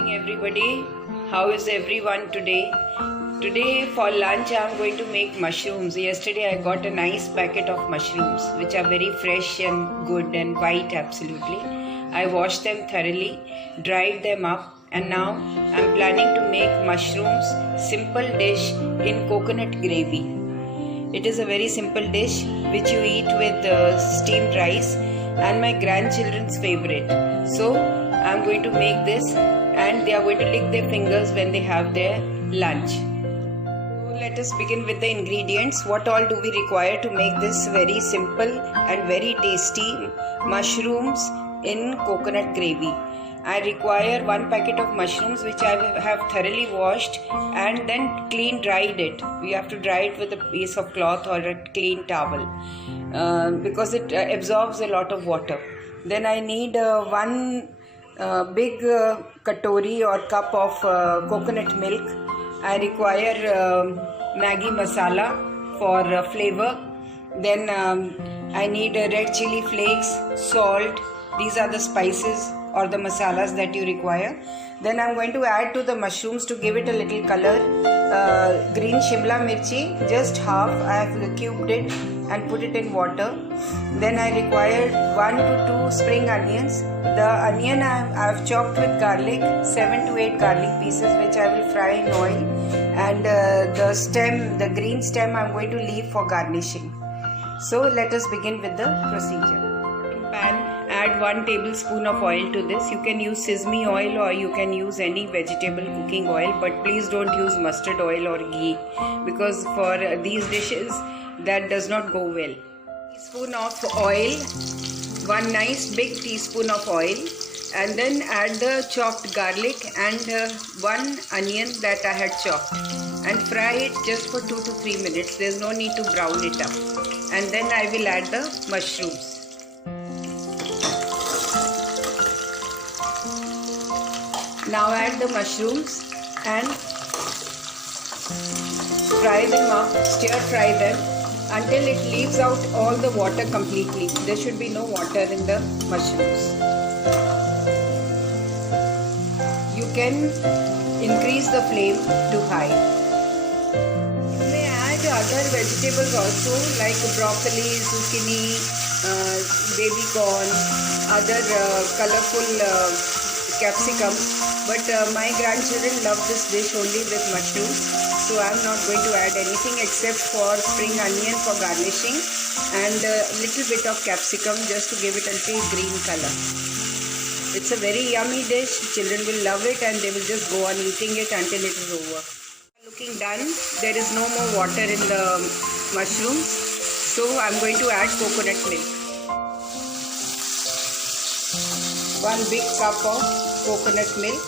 Morning everybody. How is everyone today? Today for lunch I am going to make mushrooms. Yesterday I got a nice packet of mushrooms which are very fresh and good and white absolutely. I washed them thoroughly, dried them up, and now I am planning to make mushrooms simple dish in coconut gravy. It is a very simple dish which you eat with steamed rice and my grandchildren's favorite. So I am going to make this and they are going to lick their fingers when they have their lunch. So let us begin with the ingredients. What all do we require to make this very simple and very tasty mushrooms in coconut gravy? I require 1 packet of mushrooms which I have thoroughly washed and then clean dried it. We have to dry it with a piece of cloth or a clean towel because it absorbs a lot of water. Then I need 1 big katori or cup of coconut milk. I require Maggi masala for flavor. Then I need red chili flakes, salt. These are the spices or the masalas that you require. Then I'm going to add to the mushrooms to give it a little color green shimla mirchi, just half. I have cubed it and put it in water. Then I required 1 to 2 spring onions. The onion I have chopped with garlic, 7 to 8 garlic pieces which I will fry in oil, and the green stem I'm going to leave for garnishing. So let us begin with the procedure. Pan, add 1 tablespoon of oil to this. You can use sesame oil or you can use any vegetable cooking oil, but please don't use mustard oil or ghee because for these dishes that does not go well. Teaspoon of oil, 1 nice big teaspoon of oil, and then add the chopped garlic and 1 onion that I had chopped and fry it just for 2 to 3 minutes. There's no need to brown it up. And then I will add the mushrooms. Now add the mushrooms and fry them up, stir fry them until it leaves out all the water completely. There should be no water in the mushrooms. You can increase the flame to high. You may add other vegetables also like broccoli, zucchini, baby corn, other colorful capsicum, but my grandchildren love this dish only with mushrooms, so I am not going to add anything except for spring onion for garnishing and a little bit of capsicum just to give it a little green color. It's a very yummy dish. Children will love it and they will just go on eating it until it is over. Looking done, there is no more water in the mushrooms, so I am going to add coconut milk. 1 big cup of coconut milk,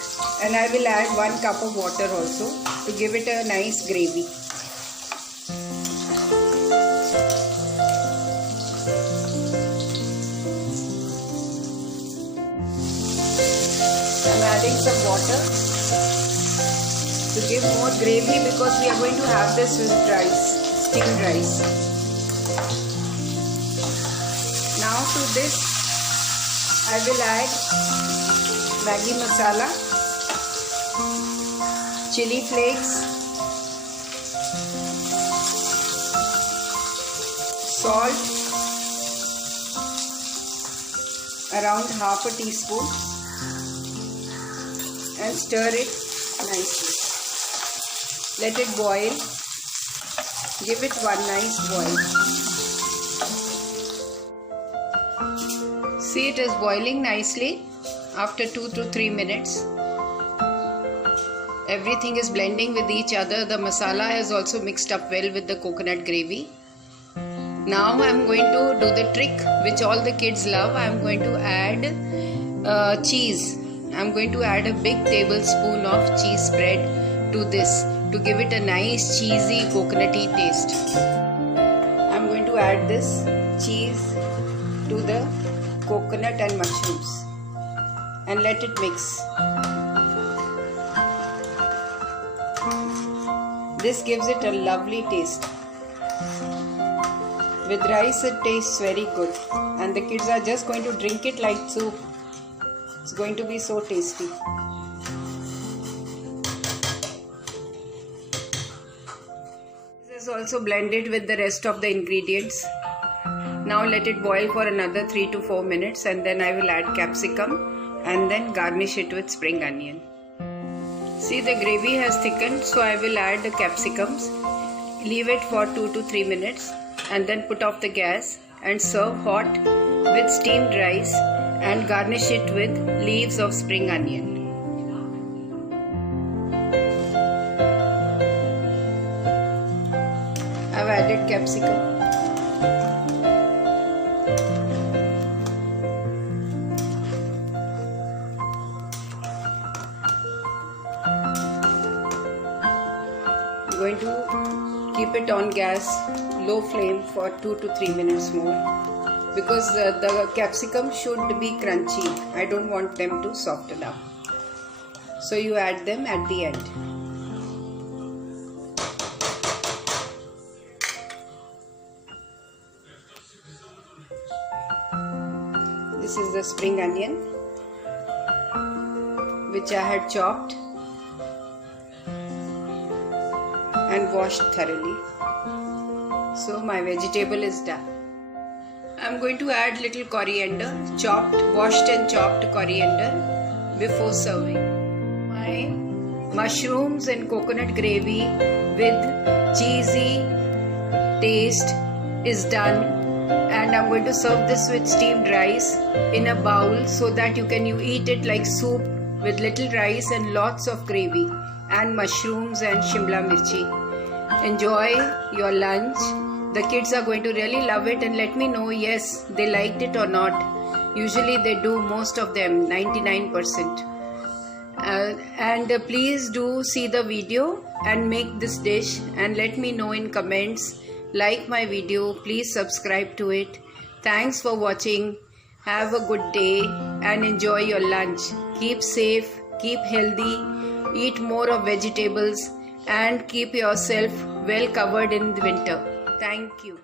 and I will add 1 cup of water also to give it a nice gravy. I am adding some water to give more gravy because we are going to have this with rice, steamed rice. Now to this I will add Maggi masala, chili flakes, salt, around half a teaspoon, and stir it nicely. Let it boil. Give it 1 nice boil. See, it is boiling nicely after 2 to 3 minutes. Everything is blending with each other. The masala has also mixed up well with the coconut gravy. Now I am going to do the trick which all the kids love. I am going to add cheese. I am going to add a big tablespoon of cheese spread to this to give it a nice cheesy coconutty taste. I am going to add this cheese to the coconut and mushrooms and let it mix. This gives it a lovely taste. With rice it tastes very good and the kids are just going to drink it like soup. It's going to be so tasty. is also blended with the rest of the ingredients. Now let it boil for another 3 to 4 minutes and then I will add capsicum and then garnish it with spring onion. See, the gravy has thickened, so I will add the capsicums. Leave it for 2 to 3 minutes and then put off the gas and serve hot with steamed rice and garnish it with leaves of spring onion. I've added capsicum. I'm going to keep it on gas, low flame for 2 to 3 minutes more because the capsicum should be crunchy. I don't want them to soften up. So you add them at the end. This is the spring onion which I had chopped and washed thoroughly. So my vegetable is done. I'm going to add little coriander, washed and chopped coriander before serving. My mushrooms and coconut gravy with cheesy taste is done, and I'm going to serve this with steamed rice in a bowl so that you can eat it like soup with little rice and lots of gravy and mushrooms and Shimla mirchi. Enjoy your lunch. The kids are going to really love it and let me know, yes, they liked it or not. Usually they do, most of them, 99%. And please do see the video and make this dish and let me know in comments. Like my video, please subscribe to it. Thanks for watching. Have a good day and enjoy your lunch. Keep safe, keep healthy, eat more of vegetables and keep yourself well covered in the winter. Thank you.